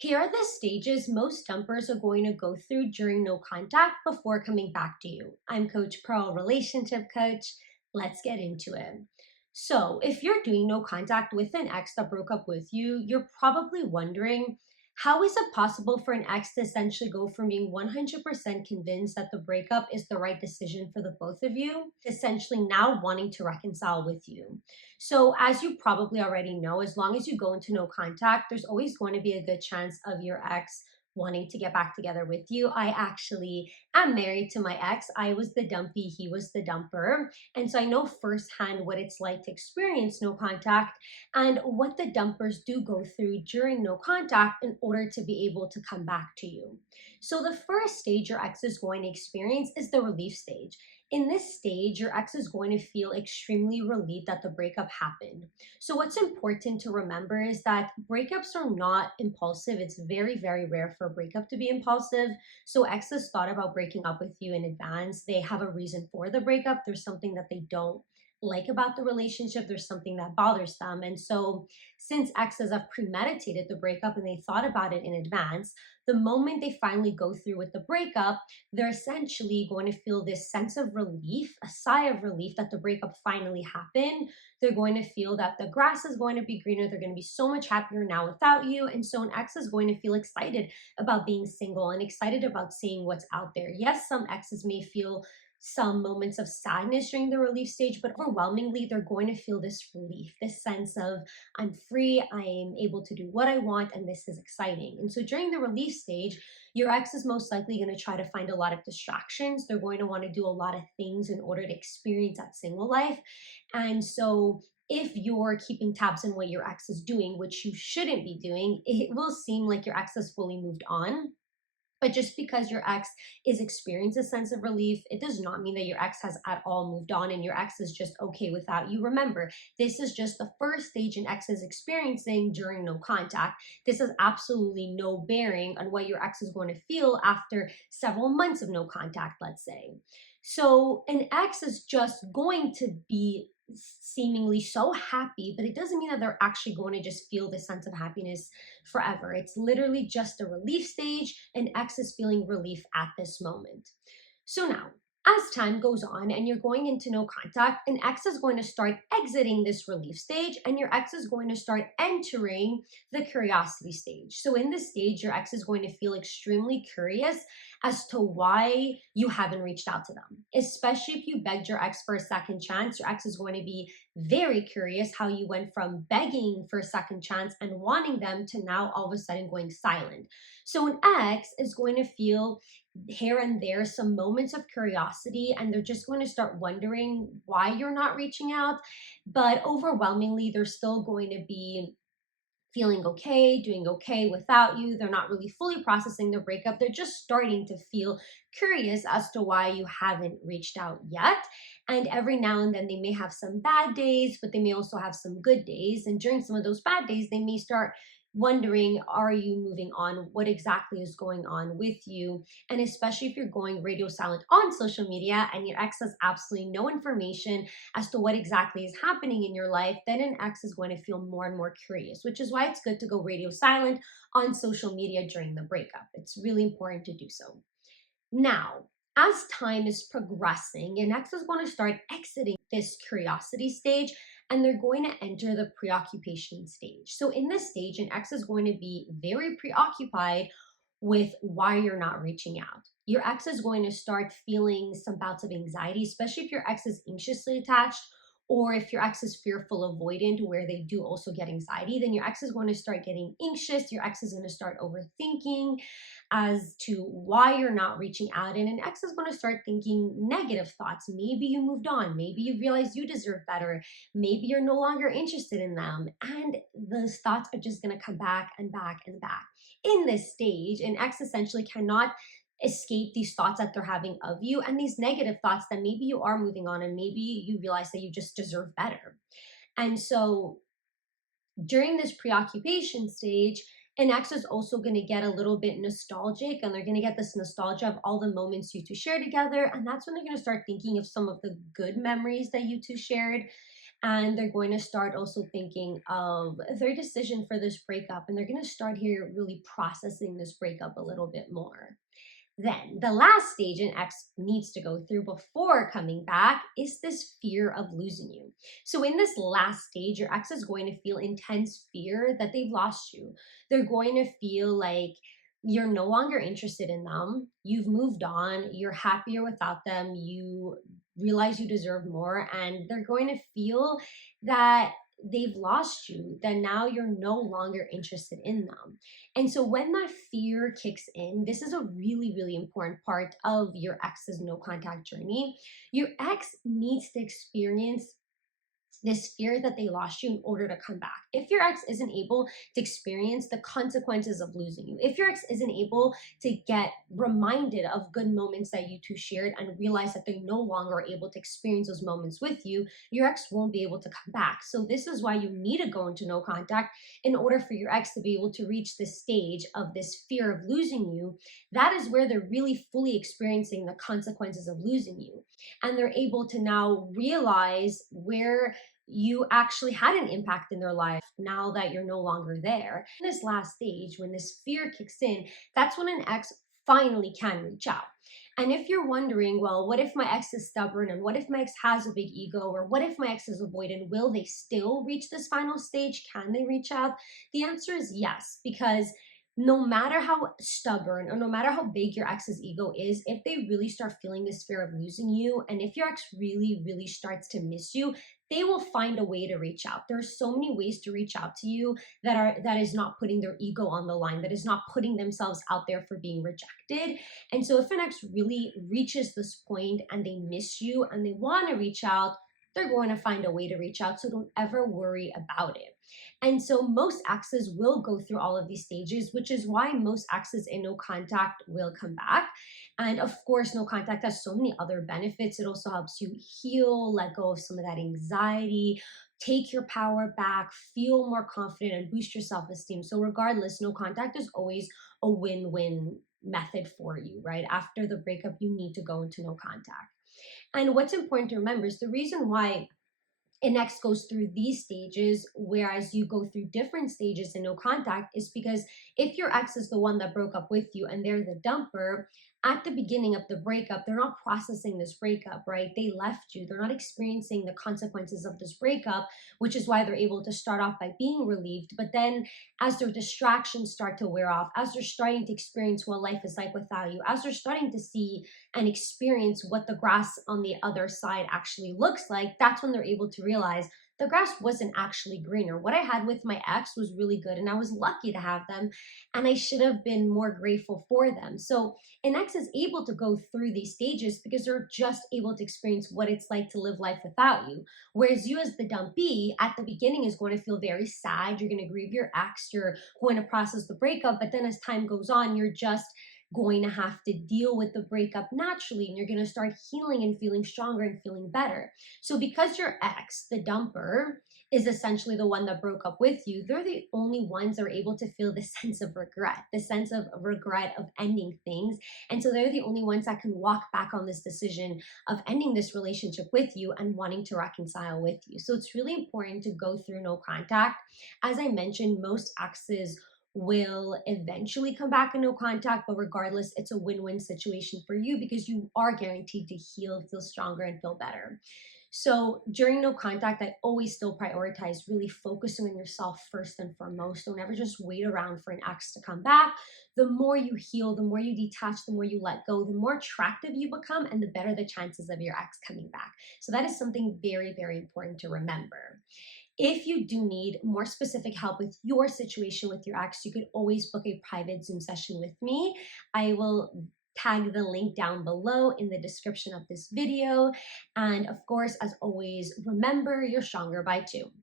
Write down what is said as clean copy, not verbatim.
Here are the stages most dumpers are going to go through during no contact before coming back to you. I'm Coach Pearl, relationship coach. Let's get into it. So, if you're doing no contact with an ex that broke up with you, you're probably wondering, how is it possible for an ex to essentially go from being 100% convinced that the breakup is the right decision for the both of you to essentially now wanting to reconcile with you? So, as you probably already know, as long as you go into no contact, there's always going to be a good chance of your ex wanting to get back together with you. I actually am married to my ex. I was the dumpy, he was the dumper. And so I know firsthand what it's like to experience no contact and what the dumpers do go through during no contact in order to be able to come back to you. So, the first stage your ex is going to experience is the relief stage. In this stage, your ex is going to feel extremely relieved that the breakup happened. So, what's important to remember is that breakups are not impulsive. It's very, very rare for a breakup to be impulsive. So, exes thought about breaking up with you in advance. They have a reason for the breakup. There's something that they don't like about the relationship, there's something that bothers them. And so, since exes have premeditated the breakup and they thought about it in advance, the moment they finally go through with the breakup, they're essentially going to feel this sense of relief, a sigh of relief that the breakup finally happened. They're going to feel that the grass is going to be greener. They're going to be so much happier now without you. And so an ex is going to feel excited about being single and excited about seeing what's out there. Yes, some exes may feel some moments of sadness during the relief stage, but overwhelmingly, they're going to feel this relief, this sense of, I'm free, I'm able to do what I want, and this is exciting. And so during the relief stage, your ex is most likely going to try to find a lot of distractions. They're going to want to do a lot of things in order to experience that single life. And so if you're keeping tabs on what your ex is doing, which you shouldn't be doing, it will seem like your ex has fully moved on. But just because your ex is experiencing a sense of relief, it does not mean that your ex has at all moved on and your ex is just okay without you. Remember, this is just the first stage an ex is experiencing during no contact. This has absolutely no bearing on what your ex is going to feel after several months of no contact, let's say. So an ex is just going to be seemingly so happy, but it doesn't mean that they're actually going to just feel this sense of happiness forever. It's literally just a relief stage, and X is feeling relief at this moment. So now, as time goes on and you're going into no contact, an X is going to start exiting this relief stage, and your X is going to start entering the curiosity stage. So, in this stage, your X is going to feel extremely curious as to why you haven't reached out to them. Especially if you begged your ex for a second chance, your ex is going to be very curious how you went from begging for a second chance and wanting them to now all of a sudden going silent. So an ex is going to feel here and there some moments of curiosity, and they're just going to start wondering why you're not reaching out. But overwhelmingly, they're still going to be feeling okay, doing okay without you. They're not really fully processing their breakup. They're just starting to feel curious as to why you haven't reached out yet. And every now and then they may have some bad days, but they may also have some good days. And during some of those bad days, they may start wondering, are you moving on? What exactly is going on with you? And especially if you're going radio silent on social media and your ex has absolutely no information as to what exactly is happening in your life, then an ex is going to feel more and more curious, which is why it's good to go radio silent on social media during the breakup. It's really important to do so. Now, as time is progressing, an ex is going to start exiting this curiosity stage and they're going to enter the preoccupation stage. So, in this stage, an ex is going to be very preoccupied with why you're not reaching out. Your ex is going to start feeling some bouts of anxiety, especially if your ex is anxiously attached or if your ex is fearful avoidant, where they do also get anxiety. Then your ex is going to start getting anxious. Your ex is going to start overthinking as to why you're not reaching out. And an ex is going to start thinking negative thoughts. Maybe you moved on. Maybe you realize you deserve better. Maybe you're no longer interested in them. And those thoughts are just going to come back and back and back. In this stage, an ex essentially cannot escape these thoughts that they're having of you and these negative thoughts that maybe you are moving on and maybe you realize that you just deserve better. And so during this preoccupation stage, an ex is also going to get a little bit nostalgic and they're going to get this nostalgia of all the moments you two share together. And that's when they're going to start thinking of some of the good memories that you two shared. And they're going to start also thinking of their decision for this breakup, and they're going to start here really processing this breakup a little bit more. Then, the last stage an ex needs to go through before coming back is this fear of losing you. So, in this last stage, your ex is going to feel intense fear that they've lost you. They're going to feel like you're no longer interested in them. You've moved on. You're happier without them. You realize you deserve more. And they're going to feel that they've lost you, that now you're no longer interested in them. And so when that fear kicks in, this is a really, really important part of your ex's no contact journey. Your ex needs to experience this fear that they lost you in order to come back. If your ex isn't able to experience the consequences of losing you, if your ex isn't able to get reminded of good moments that you two shared and realize that they no longer are able to experience those moments with you, your ex won't be able to come back. So this is why you need to go into no contact in order for your ex to be able to reach this stage of this fear of losing you. That is where they're really fully experiencing the consequences of losing you. And they're able to now realize where you actually had an impact in their life now that you're no longer there. In this last stage, when this fear kicks in, that's when an ex finally can reach out. And if you're wondering, well, what if my ex is stubborn, and what if my ex has a big ego, or what if my ex is avoidant, will they still reach this final stage? Can they reach out? The answer is yes, because no matter how stubborn or no matter how big your ex's ego is, if they really start feeling this fear of losing you, and if your ex really, really starts to miss you, they will find a way to reach out. There's so many ways to reach out to you that is not putting their ego on the line, that is not putting themselves out there for being rejected. And so if an ex really reaches this point and they miss you and they want to reach out, they're going to find a way to reach out. So don't ever worry about it. And so most exes will go through all of these stages, which is why most exes in no contact will come back. And of course, no contact has so many other benefits. It also helps you heal, let go of some of that anxiety, take your power back, feel more confident, and boost your self esteem. So, regardless, no contact is always a win win method for you, right? After the breakup, you need to go into no contact. And what's important to remember is the reason why it next goes through these stages, whereas you go through different stages in no contact, is because if your ex is the one that broke up with you and they're the dumper, at the beginning of the breakup, they're not processing this breakup, right? They left you. They're not experiencing the consequences of this breakup, which is why they're able to start off by being relieved. But then, as their distractions start to wear off, as they're starting to experience what life is like without you, as they're starting to see and experience what the grass on the other side actually looks like, that's when they're able to realize the grass wasn't actually greener. What I had with my ex was really good, and I was lucky to have them, and I should have been more grateful for them. So an ex is able to go through these stages because they're just able to experience what it's like to live life without you. Whereas you, as the dumpy, at the beginning is going to feel very sad. You're going to grieve your ex. You're going to process the breakup. But then as time goes on, you're just going to have to deal with the breakup naturally, and you're going to start healing and feeling stronger and feeling better. So because your ex, the dumper, is essentially the one that broke up with you, they're the only ones that are able to feel the sense of regret, the sense of regret of ending things. And so they're the only ones that can walk back on this decision of ending this relationship with you and wanting to reconcile with you. So it's really important to go through no contact. As I mentioned, most exes will eventually come back in no contact, but regardless, it's a win-win situation for you because you are guaranteed to heal, feel stronger, and feel better. So during no contact, I always still prioritize really focusing on yourself first and foremost. Don't ever just wait around for an ex to come back. The more you heal, the more you detach, the more you let go, the more attractive you become, and the better the chances of your ex coming back. So that is something very, very important to remember. If you do need more specific help with your situation with your ex, you could always book a private Zoom session with me. I will tag the link down below in the description of this video. And of course, as always, remember you're stronger by two.